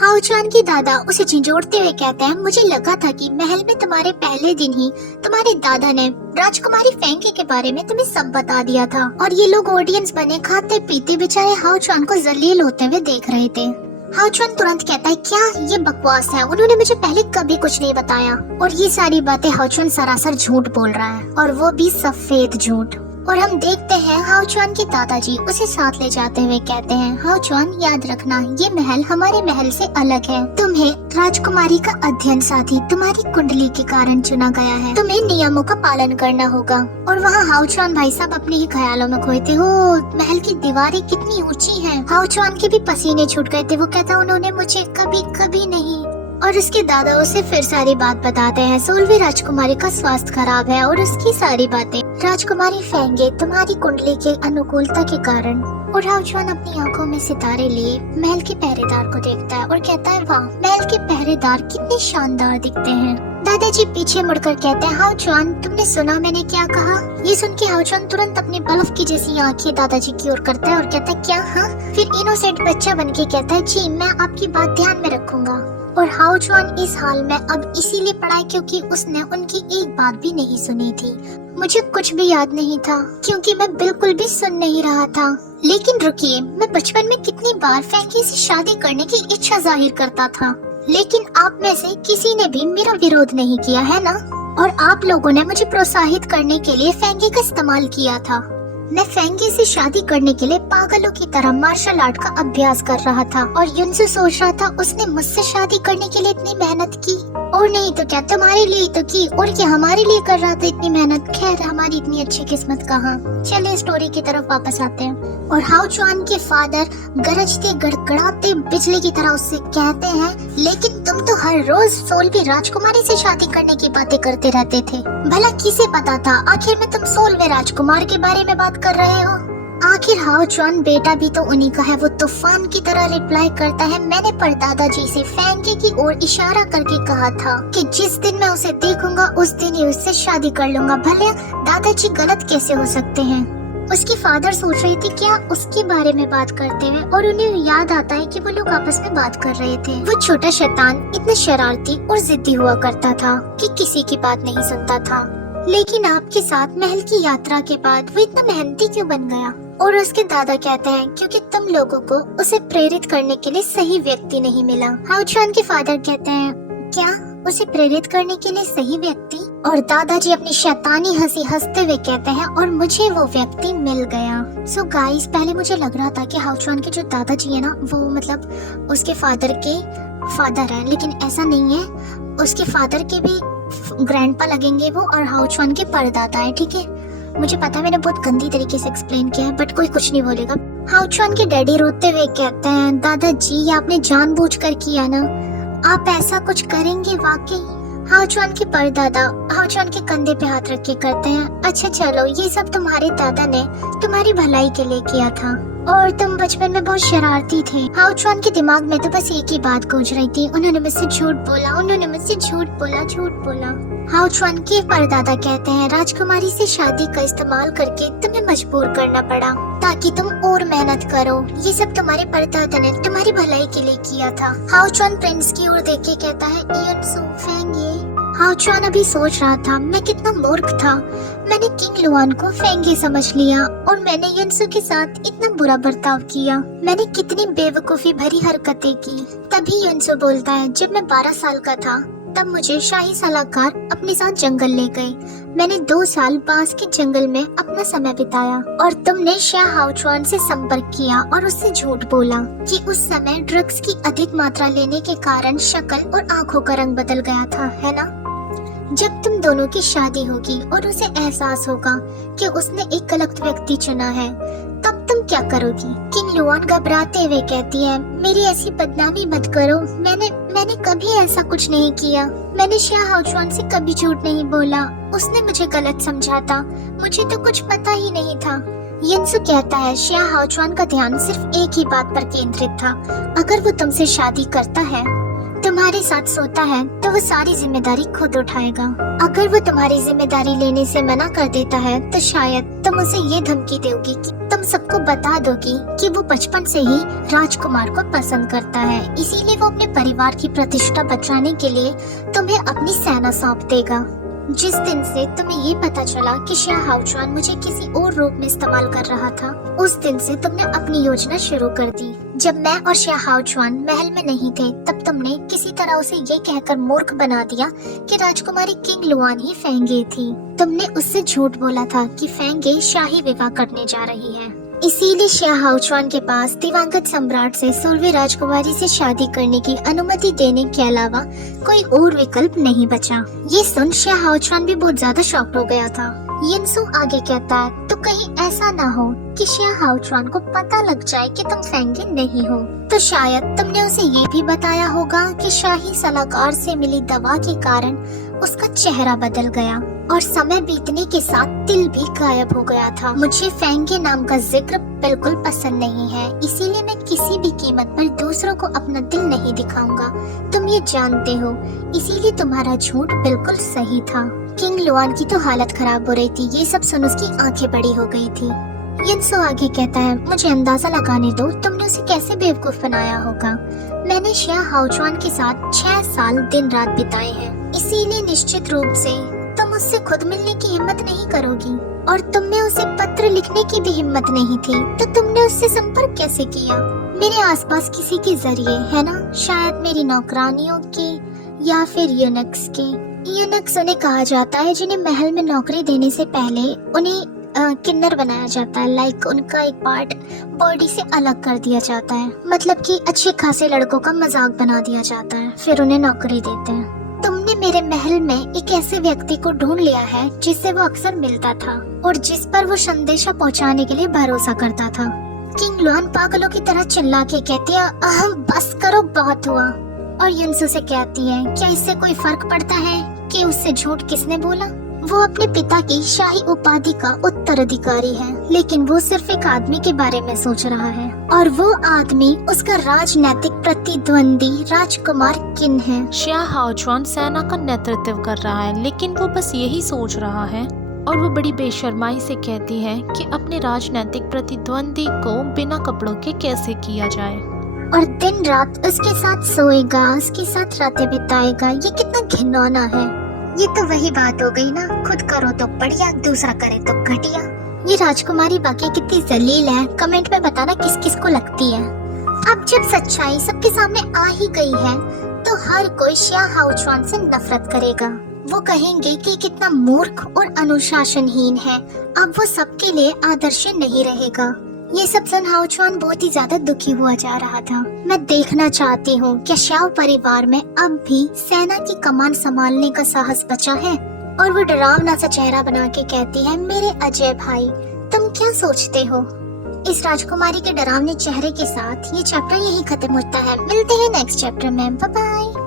हाउचुआन की दादा उसे झिंझोड़ते हुए कहते हैं, मुझे लगा था कि महल में तुम्हारे पहले दिन ही तुम्हारे दादा ने राजकुमारी फेंगे के बारे में तुम्हें सब बता दिया था। और ये लोग ऑडियंस बने खाते पीते बेचारे हाउचुआन को जलील होते हुए देख रहे थे। हाउचुआन तुरंत कहता है, क्या ये बकवास है, उन्होंने मुझे पहले कभी कुछ नहीं बताया। और ये सारी बातें हाउचुआन सरासर झूठ बोल रहा है, और वो भी सफेद झूठ। और हम देखते हैं हाउचुआन के दादाजी उसे साथ ले जाते हुए कहते हैं, हाउचुआन याद रखना, ये महल हमारे महल से अलग है। तुम्हें राजकुमारी का अध्ययन साथी तुम्हारी कुंडली के कारण चुना गया है। तुम्हें नियमों का पालन करना होगा। और वहाँ हाउचुआन भाई साहब अपने ही ख्यालों में खोए थे। हो, महल की दीवारें कितनी ऊंची हैं। हाउचुआन के भी पसीने छूट गए थे। वो कहता, उन्होंने मुझे कभी कभी नहीं। और उसके दादा उसे फिर सारी बात बताते हैं। सोलहवीं राजकुमारी का स्वास्थ्य खराब है और उसकी सारी बातें राजकुमारी फेंगे तुम्हारी कुंडली के अनुकूलता के कारण। और हाउचुआन अपनी आंखों में सितारे लिए महल के पहरेदार को देखता है और कहता है, वाह, महल के पहरेदार कितने शानदार दिखते हैं। दादाजी पीछे मुड़कर कहते हैं, हाउचुआन तुमने सुना मैंने क्या कहा? ये सुन के हाउचुआन तुरंत अपने बल्ब की जैसी आंखें दादाजी की ओर करता है और कहता है, क्या? हाँ? फिर इनोसेंट बच्चा बन के कहता है, जी मैं आपकी बात ध्यान में रखूंगा। और हाउचुआन इस हाल में अब इसीलिए पड़ा है क्योंकि उसने उनकी एक बात भी नहीं सुनी थी। मुझे कुछ भी याद नहीं था क्योंकि मैं बिल्कुल भी सुन नहीं रहा था। लेकिन रुकिए, मैं बचपन में कितनी बार फेंगे से शादी करने की इच्छा जाहिर करता था, लेकिन आप में से किसी ने भी मेरा विरोध नहीं किया है ना? और आप लोगों ने मुझे प्रोत्साहित करने के लिए फेंगे का इस्तेमाल किया था। मैं फेंगे से शादी करने के लिए पागलों की तरह मार्शल आर्ट का अभ्यास कर रहा था और युनसु सोच रहा था उसने मुझसे शादी करने के लिए इतनी मेहनत की। और नहीं तो क्या, तुम्हारे लिए तो की, और क्या हमारे लिए कर रहा था इतनी मेहनत। खैर, हमारी इतनी अच्छी किस्मत कहाँ। चलिए स्टोरी की तरफ वापस आते हैं। और हाउचुआन के फादर गरजते गड़गड़ाते बिजली की तरह उससे कहते हैं, लेकिन तुम तो हर रोज 16वीं राजकुमारी से शादी करने की बातें करते रहते थे। भला किसे पता था आखिर में तुम 16वें राजकुमार के बारे में बात कर रहे हो? आखिर हाउचुआन बेटा भी तो उन्हीं का है। वो तूफान की तरह रिप्लाई करता है, मैंने परदादा जी से फेंगे की ओर इशारा करके कहा था कि जिस दिन मैं उसे देखूंगा उस दिन ही उससे शादी कर लूंगा। भले दादाजी गलत कैसे हो सकते हैं? उसकी फादर सोच रही थी क्या उसके बारे में बात करते हैं, और उन्हें याद आता है कि वो लोग आपस में बात कर रहे थे। वो छोटा शैतान इतना शरारती और जिद्दी हुआ करता था कि किसी की बात नहीं सुनता था। लेकिन आपके साथ महल की यात्रा के बाद वो इतना मेहनती क्यों बन गया? और उसके दादा कहते हैं, क्योंकि तुम लोगों को उसे प्रेरित करने के लिए सही व्यक्ति नहीं मिला। हाउचुआन के फादर कहते हैं, क्या उसे प्रेरित करने के लिए सही व्यक्ति? और दादाजी अपनी शैतानी हंसी हंसते हुए कहते हैं, और मुझे वो व्यक्ति मिल गया। सो गाइस, पहले मुझे लग रहा था कि हाउचुआन के जो दादाजी है ना, वो मतलब उसके फादर के फादर है, लेकिन ऐसा नहीं है। उसके फादर के भी ग्रैंडपा लगेंगे वो, और हाउचुआन के परदादा है। ठीक है, मुझे पता है मैंने बहुत गंदी तरीके से एक्सप्लेन किया है, बट कोई कुछ नहीं बोलेगा। हाउचुआन के डैडी रोते हुए कहते हैं, दादाजी आपने जानबूझकर किया ना, आप ऐसा कुछ करेंगे वाकई? हाउचुआन के परदादा हाउचुआन के कंधे पे हाथ रख के करते हैं, अच्छा चलो, ये सब तुम्हारे दादा ने तुम्हारी भलाई के लिए किया था, और तुम बचपन में बहुत शरारती थे। हाउचुआन के दिमाग में तो बस एक ही बात गूंज रही थी, उन्होंने मुझसे झूठ बोला, उन्होंने मुझसे झूठ बोला, झूठ बोला। हाउचुआन के परदादा कहते हैं, राजकुमारी से शादी का इस्तेमाल करके तुम्हें मजबूर करना पड़ा ताकि तुम और मेहनत करो। ये सब तुम्हारे परदादा ने तुम्हारी भलाई के लिए किया था। हाउचुआन प्रिंस की ओर देख के कहता है, युनसु फेंगे। हाउचुआन अभी सोच रहा था, मैं कितना मूर्ख था, मैंने किंग लुआन को फेंगे समझ लिया और मैंने युनसु के साथ इतना बुरा बर्ताव किया। मैंने कितनी बेवकूफी भरी हरकतें की। तभी युनसु बोलता है, जब मैं 12 साल का था तब मुझे शाही सलाहकार अपने साथ जंगल ले गए। मैंने 2 साल बांस के जंगल में अपना समय बिताया और तुमने शाह हाउचुआन से संपर्क किया और उससे झूठ बोला कि उस समय ड्रग्स की अधिक मात्रा लेने के कारण शक्ल और आंखों का रंग बदल गया था, है ना? जब तुम दोनों की शादी होगी और उसे एहसास होगा कि उसने एक गलत व्यक्ति चुना है, तब तुम क्या करोगी? किंग लुआन घबराते हुए कहती है, मेरी ऐसी बदनामी मत करो, मैंने कभी ऐसा कुछ नहीं किया। मैंने शाह हाउचुआन से कभी झूठ नहीं बोला, उसने मुझे गलत समझा था, मुझे तो कुछ पता ही नहीं था। युनसु कहता है, शाह हाउचुआन का ध्यान सिर्फ एक ही बात पर केंद्रित था, अगर वो तुमसे शादी करता है, तुम तुम्हारे साथ सोता है तो वो सारी जिम्मेदारी खुद उठाएगा। अगर वो तुम्हारी जिम्मेदारी लेने से मना कर देता है तो शायद तुम उसे ये धमकी दोगी कि तुम सबको बता दोगी कि वो बचपन से ही राजकुमार को पसंद करता है, इसीलिए वो अपने परिवार की प्रतिष्ठा बचाने के लिए तुम्हें अपनी सेना सौंप देगा। जिस दिन से तुम्हें ये पता चला कि शाह हाउचुआन मुझे किसी और रूप में इस्तेमाल कर रहा था, उस दिन से तुमने अपनी योजना शुरू कर दी। जब मैं और शाह हाउचुआन महल में नहीं थे, तब तुमने किसी तरह उसे ये कहकर मूर्ख बना दिया कि राजकुमारी किंग लुआन ही फेंगे थी। तुमने उससे झूठ बोला था कि फेंगे शाही विवाह करने जा रही है, इसीलिए शाह हाउचुआन के पास दिवंगत सम्राट से 16वीं राजकुमारी से शादी करने की अनुमति देने के अलावा कोई और विकल्प नहीं बचा। ये सुन शाह हाउचुआन भी बहुत ज्यादा शॉक्ड हो गया था। यिनसू आगे कहता है, तो कहीं ऐसा ना हो कि शाह हाउचुआन को पता लग जाए कि तुम फेंगे नहीं हो, तो शायद तुमने उसे ये भी बताया होगा कि शाही सलाहकार से मिली दवा के कारण उसका चेहरा बदल गया और समय बीतने के साथ दिल भी गायब हो गया था। मुझे फेंगे नाम का जिक्र बिल्कुल पसंद नहीं है, इसीलिए मैं किसी भी कीमत पर दूसरों को अपना दिल नहीं दिखाऊंगा। तुम ये जानते हो, इसीलिए तुम्हारा झूठ बिल्कुल सही था। किंग लुआन की तो हालत खराब हो रही थी। ये सब सुन उसकी आंखें बड़ी हो गई थी। यिनसू आगे कहता है, मुझे अंदाजा लगाने दो तुमने उसे कैसे बेवकूफ बनाया होगा। मैंने शाह हाउचुआन के साथ 6 साल दिन रात बिताए हैं, इसीलिए निश्चित रूप से तुम उससे खुद मिलने की हिम्मत नहीं करोगी, और तुम में उसे पत्र लिखने की भी हिम्मत नहीं थी, तो तुमने उससे संपर्क कैसे किया? मेरे आसपास किसी के जरिए, है ना? शायद मेरी नौकरानियों के या फिर यूनक्स के। यूनक्स उन्हें कहा जाता है जिन्हें महल में नौकरी देने से पहले उन्हें किन्नर बनाया जाता है। लाइक उनका एक पार्ट बॉडी से अलग कर दिया जाता है, मतलब कि अच्छे खासे लड़कों का मजाक बना दिया जाता है, फिर उन्हें नौकरी देते हैं। तुमने मेरे महल में एक ऐसे व्यक्ति को ढूंढ लिया है जिससे वो अक्सर मिलता था और जिस पर वो संदेशा पहुंचाने के लिए भरोसा करता था। किंग लुआन पागलों की तरह चिल्ला के कहती है, बस करो, बहुत हुआ। और युनसू से कहती है, क्या इससे कोई फर्क पड़ता है कि उससे झूठ किसने बोला? वो अपने पिता की शाही उपाधि का उत्तराधिकारी है, लेकिन वो सिर्फ एक आदमी के बारे में सोच रहा है, और वो आदमी उसका राजनैतिक प्रतिद्वंदी राजकुमार किन है। शाह हाउचुआन सेना का नेतृत्व कर रहा है, लेकिन वो बस यही सोच रहा है, और वो बड़ी बेशर्माई से कहती है कि अपने राजनैतिक प्रतिद्वंदी को बिना कपड़ों के कैसे किया जाए, और दिन रात उसके साथ सोएगा, उसके साथ रातें बिताएगा। ये कितना घिनौना है। ये तो वही बात हो गई ना, खुद करो तो बढ़िया, दूसरा करे तो घटिया। ये राजकुमारी बाकी कितनी जलील है, कमेंट में बताना किस किस को लगती है। अब जब सच्चाई सबके सामने आ ही गई है, तो हर कोई शाह हाउचुआन से नफरत करेगा। वो कहेंगे कि कितना मूर्ख और अनुशासनहीन है, अब वो सबके लिए आदर्श नहीं रहेगा। ये सब सुन हाउचुआन बहुत ही ज्यादा दुखी हुआ जा रहा था। मैं देखना चाहती हूँ क्या शाओ परिवार में अब भी सेना की कमान संभालने का साहस बचा है। और वो डरावना सा चेहरा बना के कहती है, मेरे अजय भाई, तुम क्या सोचते हो? इस राजकुमारी के डरावने चेहरे के साथ ये चैप्टर यही खत्म होता है। मिलते हैं नेक्स्ट चैप्टर में। Bye bye.